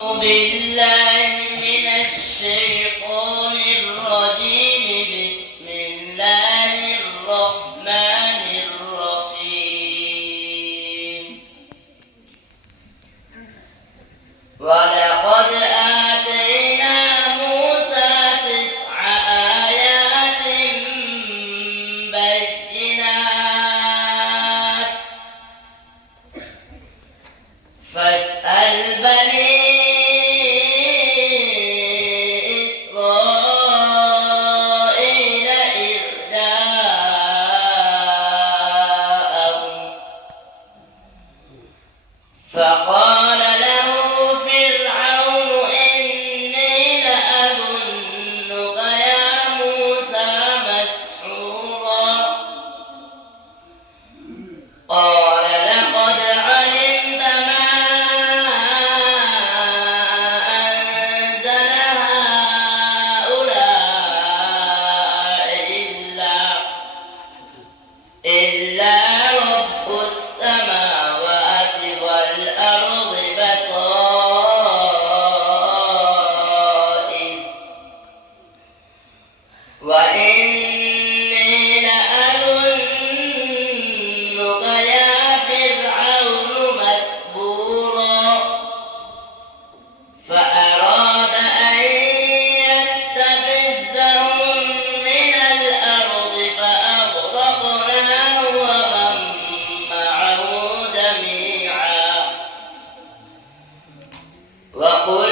بالله من الشيطان الرجيم. بسم الله الرحمن الرحيم. ولقد آتينا موسى 9 آيات بينات فاسأل بني فقال له فرعون إني لأظنك يا موسى مسحورا. قال لقد علمت ما أنزل هؤلاء إلا رب السماوات والأرض بصائر وإني لأظنك يا فرعون مثبورا. فأراد أن يستفزهم من الأرض فأغرقناه ومن معه جميعا. وقل